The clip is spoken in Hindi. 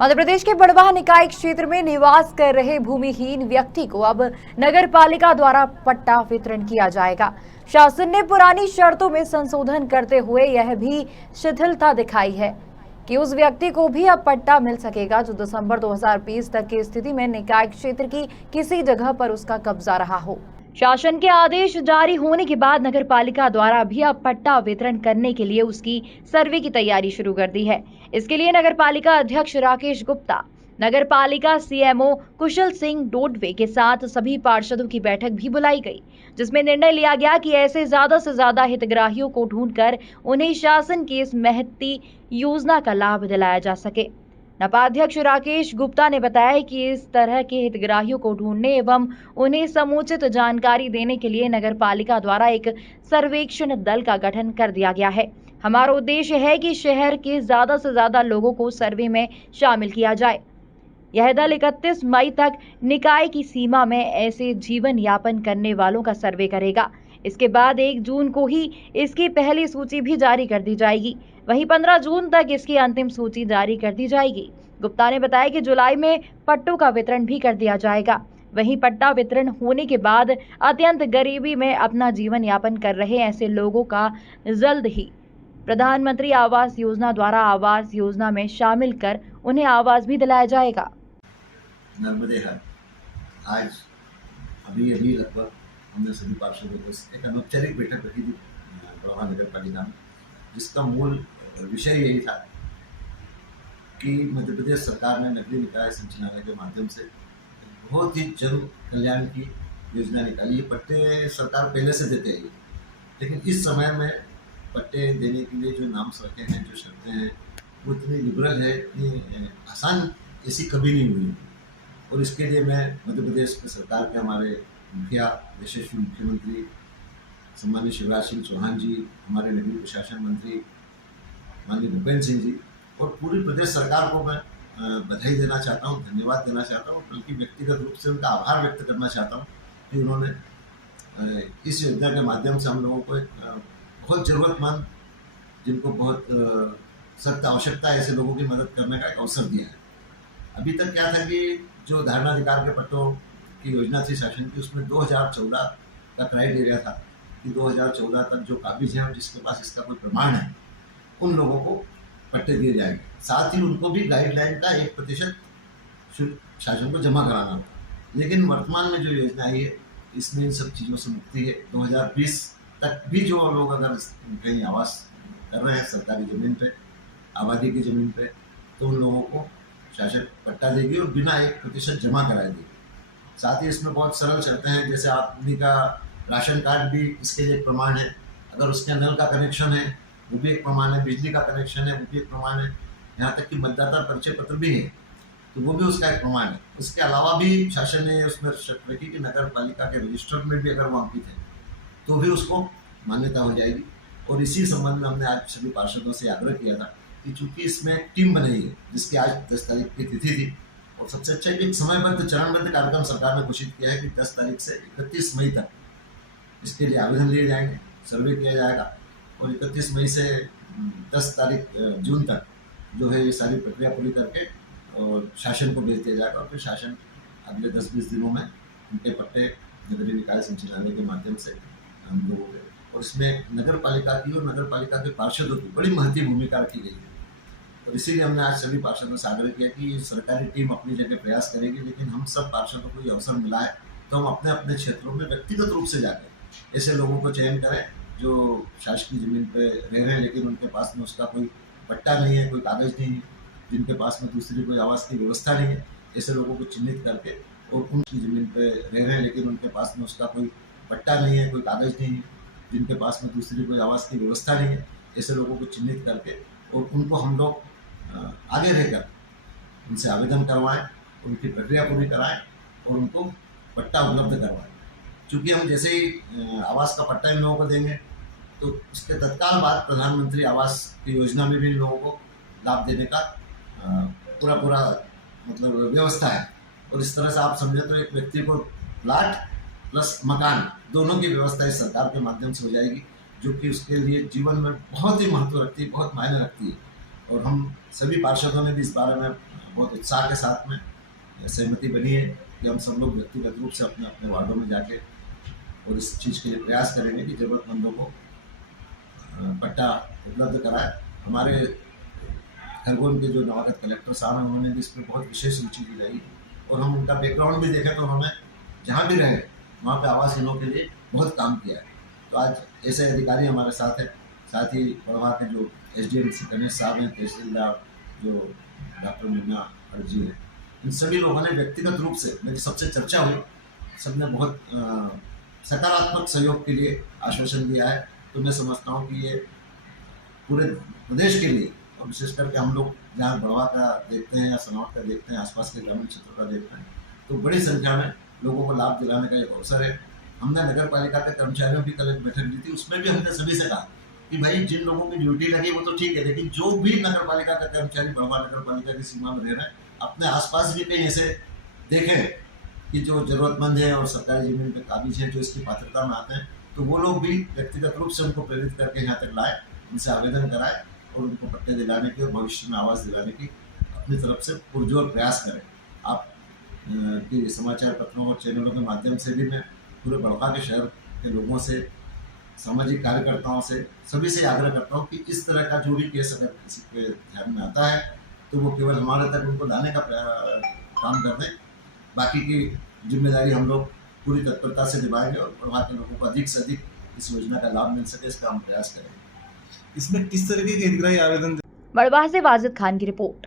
मध्य प्रदेश के बड़वाह निकाय क्षेत्र में निवास कर रहे भूमिहीन व्यक्ति को अब नगर पालिका द्वारा पट्टा वितरण किया जाएगा। शासन ने पुरानी शर्तों में संशोधन करते हुए यह भी शिथिलता दिखाई है कि उस व्यक्ति को भी अब पट्टा मिल सकेगा जो दिसंबर 2020 तक की स्थिति में निकाय क्षेत्र की किसी जगह पर उसका कब्जा रहा हो। शासन के आदेश जारी होने के बाद नगर पालिका द्वारा भी अब पट्टा वितरण करने के लिए उसकी सर्वे की तैयारी शुरू कर दी है। इसके लिए नगर पालिका अध्यक्ष राकेश गुप्ता, नगर पालिका सीएमओ कुशल सिंह डोडवे के साथ सभी पार्षदों की बैठक भी बुलाई गई, जिसमें निर्णय लिया गया कि ऐसे ज्यादा से ज्यादा हितग्राहियों को ढूंढकर उन्हें शासन की इस महती योजना का लाभ दिलाया जा सके। नपाध्यक्ष राकेश गुप्ता ने बताया कि इस तरह के हितग्राहियों को ढूंढने एवं उन्हें समुचित जानकारी देने के लिए नगर पालिका द्वारा एक सर्वेक्षण दल का गठन कर दिया गया है। हमारा उद्देश्य है कि शहर के ज्यादा से ज्यादा लोगों को सर्वे में शामिल किया जाए। यह दल 31 मई तक निकाय की सीमा में ऐसे जीवन यापन करने वालों का सर्वे करेगा। इसके बाद 1 जून को ही इसकी पहली सूची भी जारी कर दी जाएगी। वहीं 15 जून तक इसकी अंतिम सूची जारी कर दी जाएगी। गुप्ता ने बताया कि जुलाई में पट्टों का वितरण भी कर दिया जाएगा। वहीं पट्टा वितरण होने के बाद अत्यंत गरीबी में अपना जीवन यापन कर रहे ऐसे लोगों का जल्द ही प्रधानमंत्री आवास योजना द्वारा आवास योजना में शामिल कर उन्हें आवास भी दिलाया जाएगा। नर्मदे हर आज अभी लगभग हमने सभी पार्षदों को एक अनौपचारिक बैठक रखी थी बड़वाह नगर पालिका में, जिसका मूल विषय यही था कि मध्य प्रदेश सरकार ने नगरीय निकाय संचालनालय के माध्यम से बहुत ही जन कल्याण की योजना निकाली है। पट्टे सरकार पहले से देते हैं, लेकिन इस समय में पट्टे देने के लिए जो नाम्स रखे हैं, जो शर्तें हैं, वो इतनी लिबरल है, इतनी आसान ऐसी कभी नहीं हुई। और इसके लिए मैं मध्य प्रदेश की सरकार के हमारे मुखिया, यशस्वी मुख्यमंत्री सम्मानित शिवराज सिंह चौहान जी, हमारे नगरीय प्रशासन मंत्री माननीय भूपेंद्र सिंह जी और पूरी प्रदेश सरकार को मैं बधाई देना चाहता हूँ, धन्यवाद देना चाहता हूँ, बल्कि व्यक्तिगत रूप से उनका आभार व्यक्त करना चाहता हूँ कि उन्होंने इस योजना के माध्यम से हम लोगों को एक बहुत ज़रूरतमंद, जिनको बहुत सख्त आवश्यकता है, ऐसे लोगों की मदद करने का एक अवसर दिया है। अभी तक क्या था कि जो धारणाधिकार के पट्टों की योजना थी शासन की, उसमें 2014 का क्राइटेरिया था कि 2014 तक जो काबिज है और जिसके पास इसका कोई प्रमाण है, उन लोगों को पट्टे दिए जाएंगे। साथ ही उनको भी गाइडलाइन का 1% शासन को जमा कराना होता। लेकिन वर्तमान में जो योजना आई है, इसमें इन सब चीज़ों से मुक्ति है। 2020 तक भी जो लोग अगर कहीं आवास कर रहे हैं सरकारी ज़मीन पे, आबादी की ज़मीन पे, तो उन लोगों को शासन पट्टा देगी और बिना 1% जमा कराए देगी। साथ ही इसमें बहुत सरल शर्तें हैं, जैसे आदमी का राशन कार्ड भी इसके लिए एक प्रमाण है, अगर उसके नल का कनेक्शन है वो भी एक प्रमाण है, बिजली का कनेक्शन है वो भी एक प्रमाण है, यहाँ तक कि मतदाता परिचय पत्र भी है तो वो भी उसका एक प्रमाण है। उसके अलावा भी शासन ने उसमें शर्त रखी कि नगर पालिका के रजिस्टर में भी अगर वो अंकित है तो भी उसको मान्यता हो जाएगी। और इसी संबंध में हमने आज सभी पार्षदों से आग्रह किया था कि चूंकि इसमें टीम बनी है, जिसकी आज 10 तारीख की तिथि थी, और सबसे अच्छा एक समयबद्ध चरणबद्ध कार्यक्रम सरकार ने घोषित किया है कि 10 तारीख से 31 मई तक इसके लिए आवेदन लिए जाएंगे, सर्वे किया जाएगा और 31 मई से 10 तारीख जून तक जो है ये सारी प्रक्रिया पूरी करके और शासन को भेज दिया जाएगा। और फिर शासन अगले 10-20 दिनों में उनके पट्टे नगरीय निकाय संचालनालय के माध्यम से हम लोगों के, और इसमें नगर पालिका की और नगर पालिका के पार्षदों की बड़ी महत्वपूर्ण भूमिका रखी गई है। और इसीलिए हमने आज सभी पार्षदों से आग्रह किया कि सरकारी टीम अपनी जगह प्रयास करेगी, लेकिन हम सब पार्षदों को ये अवसर मिला है तो हम अपने अपने क्षेत्रों में व्यक्तिगत रूप से जाकर ऐसे लोगों को चयन करें जो शासकीय ज़मीन पे रह रहे हैं लेकिन उनके पास में उसका कोई पट्टा नहीं है, कोई कागज़ नहीं है, जिनके पास में दूसरी कोई आवास की व्यवस्था नहीं है, ऐसे लोगों को चिन्हित करके और उनकी ज़मीन पे रह रहे हैं लेकिन उनके पास में उसका कोई पट्टा नहीं है, कोई कागज़ नहीं है, जिनके पास में दूसरी कोई आवास की व्यवस्था नहीं है, ऐसे लोगों को चिन्हित करके और उनको हम लोग आगे रहकर उनसे आवेदन करवाएं, उनकी प्रक्रिया पूरी कराएं और उनको पट्टा उपलब्ध करवाएं। चूँकि हम जैसे ही आवास का पट्टा इन लोगों को देंगे तो उसके तत्काल बाद प्रधानमंत्री आवास की योजना में भी इन लोगों को लाभ देने का पूरा मतलब व्यवस्था है। और इस तरह से आप समझे तो एक व्यक्ति को प्लाट प्लस मकान दोनों की व्यवस्था इस सरकार के माध्यम से हो जाएगी, जो कि उसके लिए जीवन में बहुत ही महत्व रखती है, बहुत मायने रखती है। और हम सभी पार्षदों ने भी इस बारे में बहुत उत्साह के साथ में सहमति बनी है कि हम सब लोग व्यक्तिगत रूप से अपने अपने वार्डों में जाके और इस चीज़ के लिए प्रयास करेंगे कि ज़रूरतमंदों को पट्टा उपलब्ध कराए। हमारे खरगोन के जो नवागत कलेक्टर साहब हैं उन्होंने भी इसमें बहुत विशेष रुचि दिलाई और हम उनका बैकग्राउंड भी देखें तो उन्होंने जहाँ भी रहे वहाँ पे आवासहीनों के लिए बहुत काम किया है। तो आज ऐसे अधिकारी हमारे साथ हैं, साथ ही बड़वा के जो SDM गणेश साहब हैं, तहसीलदार जो डॉक्टर मीना अर्जी हैं, इन सभी लोगों ने व्यक्तिगत रूप से मेरी सबसे चर्चा हुई, सबने बहुत सकारात्मक सहयोग के लिए आश्वासन दिया है। तो मैं समझता हूँ कि ये पूरे प्रदेश के लिए और विशेष करके हम लोग जहाँ बड़वा का देखते हैं या सनौट का देखते हैं, आसपास के ग्रामीण क्षेत्रों का देखते हैं, तो बड़ी संख्या में लोगों को लाभ दिलाने का एक अवसर है। हमने नगर पालिका के कर्मचारियों की कल एक बैठक ली थी, उसमें भी हमने सभी से कहा कि भाई जिन लोगों की ड्यूटी लगी वो तो ठीक है, लेकिन जो भी नगर पालिका का कर्मचारी बड़वा नगर पालिका की सीमा में रह रहे हैं, अपने आसपास भी कहीं ऐसे देखें कि जो जरूरतमंद है और सरकारी जमीन पे काबिज है, जो इसकी पात्रता में आते हैं, तो वो लोग भी व्यक्तिगत रूप से उनको प्रेरित करके यहाँ तक लाए, उनसे आवेदन कराए और उनको पट्टे दिलाने की और भविष्य में आवास दिलाने की अपनी तरफ से पुरजोर प्रयास करें। आप कि समाचार पत्रों और चैनलों के माध्यम से भी मैं पूरे बड़ौदा के शहर के लोगों से, सामाजिक कार्यकर्ताओं से, सभी से आग्रह करता हूँ कि इस तरह का जो भी केस अगर किसी के ध्यान में आता है तो वो केवल हमारे तक उनको लाने का काम कर दें। बाकी की जिम्मेदारी हम लोग पूरी तत्परता से निभाएंगे और प्रभाव के लोगों को अधिक से अधिक इस योजना का लाभ मिल सके, इसका हम प्रयास करेंगे। इसमें किस तरीके के हितग्राही आवेदन बड़वाह से वाजिद खान की रिपोर्ट।